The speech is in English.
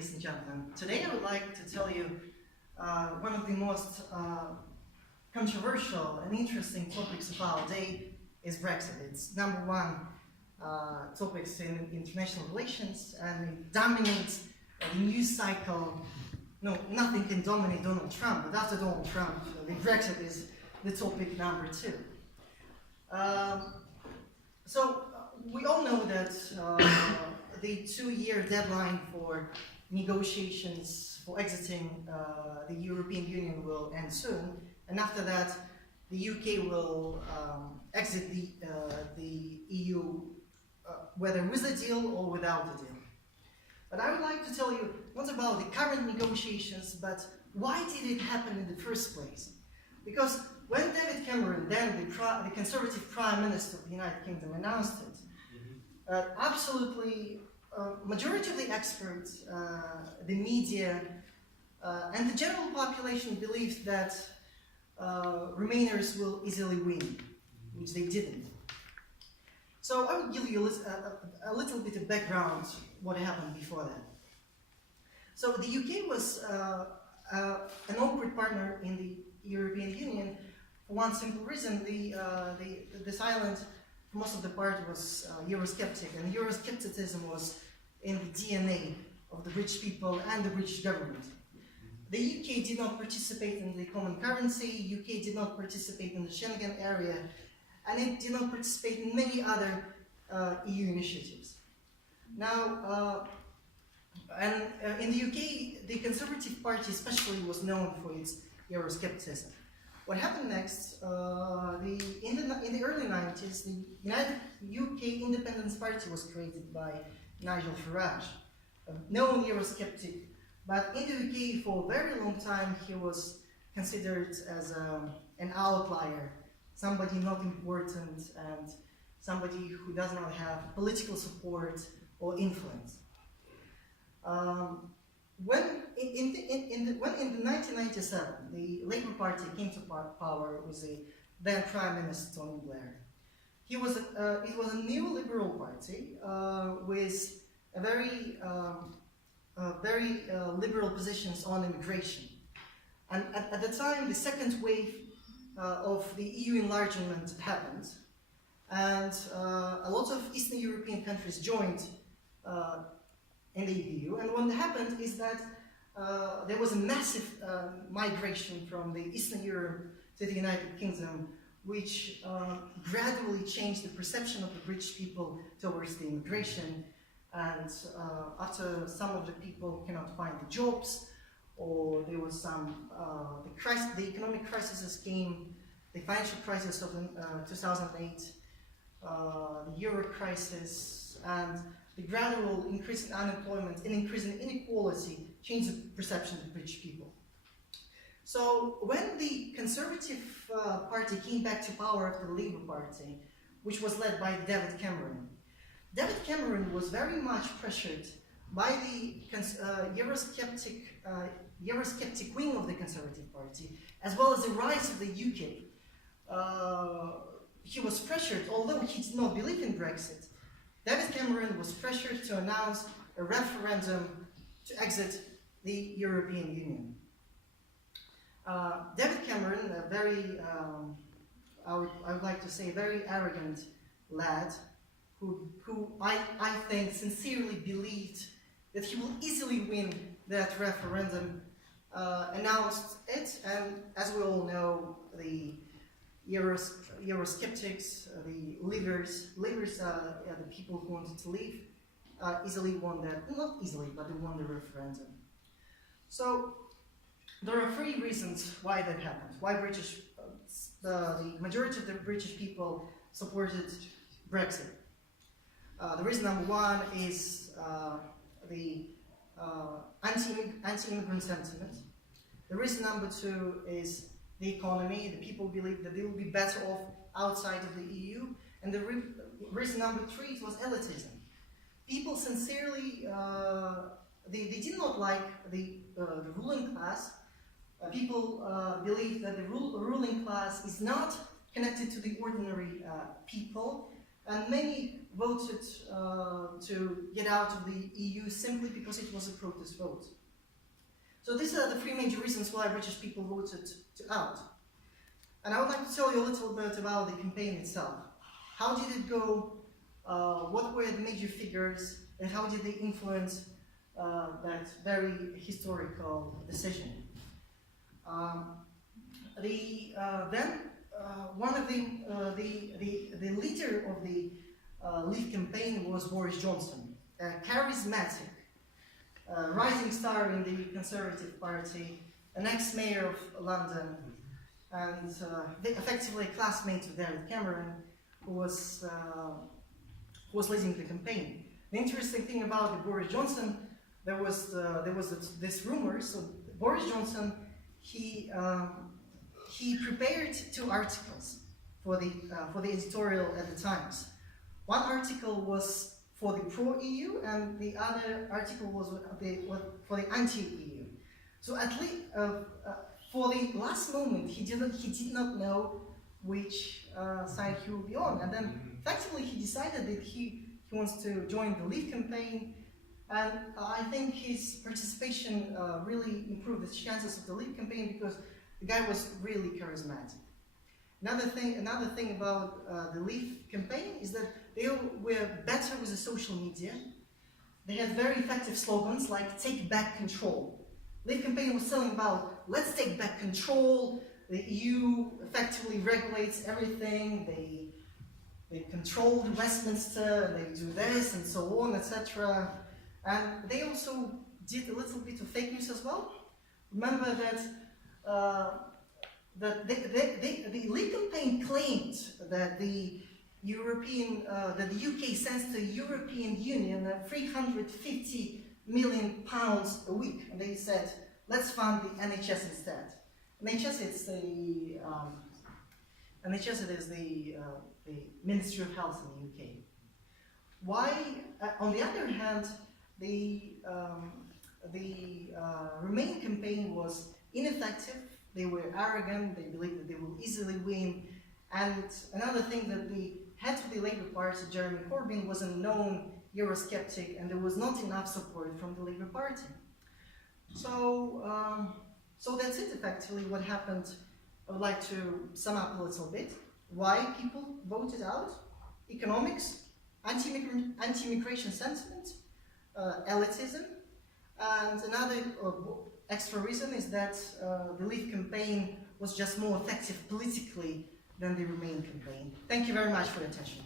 ladies and gentlemen. Today I would like to tell you one of the most controversial and interesting topics of our day is Brexit. It's number one topics in international relations, and it dominates the news cycle. No, nothing can dominate Donald Trump, but after Donald Trump, the Brexit is the topic number two. So we all know that the 2-year deadline for negotiations for exiting the European Union will end soon, and after that the UK will exit the EU whether with a deal or without a deal. But I would like to tell you not about the current negotiations, but why did it happen in the first place? Because when David Cameron, then the Conservative Prime Minister of the United Kingdom, announced it, absolutely majority of the experts, the media, and the general population believed that Remainers will easily win, which they didn't. So I will give you a little bit of background what happened before that. So the UK was an awkward partner in the European Union for one simple reason. This island, for most of the part, was Eurosceptic, and Euroscepticism was in the DNA of the British people and the British government. The UK did not participate in the common currency, UK did not participate in the Schengen area, and it did not participate in many other EU initiatives. Now, in the UK, the Conservative Party especially was known for its Euroscepticism. What happened next, in the early 90s, the UK Independence Party was created by Nigel Farage, a known Eurosceptic, but in the UK for a very long time he was considered as an outlier, somebody not important, and somebody who does not have political support or influence. When in 1997 the Labour Party came to power with the then Prime Minister Tony Blair, it was a neoliberal party with a very liberal positions on immigration. And at the time, the second wave of the EU enlargement happened, and a lot of Eastern European countries joined in the EU. And what happened is that there was a massive migration from the Eastern Europe to the United Kingdom, which gradually changed the perception of the British people towards the immigration. And after some of the people cannot find the jobs, or there was some, the economic crises came, the financial crisis of 2008, the Euro crisis, and the gradual increase in unemployment and increase in inequality changed the perception of the British people. So when the Conservative Party came back to power after the Labour Party, which was led by David Cameron, David Cameron was very much pressured by the Eurosceptic wing of the Conservative Party, as well as the rise of the UK. He was pressured, although he did not believe in Brexit, David Cameron was pressured to announce a referendum to exit the European Union. David Cameron, a very, I would like to say, very arrogant lad, who I think sincerely believed that he will easily win that referendum, announced it, and as we all know, the Eurosceptics, the leavers, the people who wanted to leave, easily won that, not easily, but they won the referendum. So there are 3 reasons why that happened, why the majority of the British people supported Brexit. The reason number 1 is the anti-immigrant sentiment. The reason number 2 is the economy. The people believe that they will be better off outside of the EU. And the reason number 3 was elitism. People sincerely, they did not like the ruling class. People believe that the ruling class is not connected to the ordinary people. And many voted to get out of the EU simply because it was a protest vote. So these are the three major reasons why British people voted out. And I would like to tell you a little bit about the campaign itself. How did it go? What were the major figures? And how did they influence that very historical decision? One of the leader of the Leave campaign was Boris Johnson, a charismatic, rising star in the Conservative Party, an ex-mayor of London, and effectively a classmate of David Cameron, who was leading the campaign. The interesting thing about Boris Johnson, there was this rumor. So Boris Johnson, he prepared two articles for the editorial at the Times. One article was for the pro-EU, and the other article was for the anti-EU. So at least for the last moment, he did not know which side he will be on, and then effectively he decided that he wants to join the Leave campaign, and I think his participation really improved the chances of the Leave campaign because the guy was really charismatic. Another thing about the Leave campaign is that they were better with the social media. They had very effective slogans like "Take back control." Leave campaign was telling about "Let's take back control." The EU effectively regulates everything. They control Westminster. They do this and so on, etc. And they also did a little bit of fake news as well. Remember that the Leave campaign claimed that the UK sends to the European Union £350 million a week, and they said, let's fund the NHS instead. NHS is the Ministry of Health in the UK. Why, on the other hand, the Remain campaign was ineffective. They were arrogant. They believed that they will easily win. And another thing, that the head of the Labour Party, Jeremy Corbyn, was a known Eurosceptic, and there was not enough support from the Labour Party. So that's it, effectively, what happened. I would like to sum up a little bit. Why people voted out: economics, anti-immigration sentiment, elitism, and another extra reason is that the Leave campaign was just more effective politically than the Remain campaign. Thank you very much for your attention.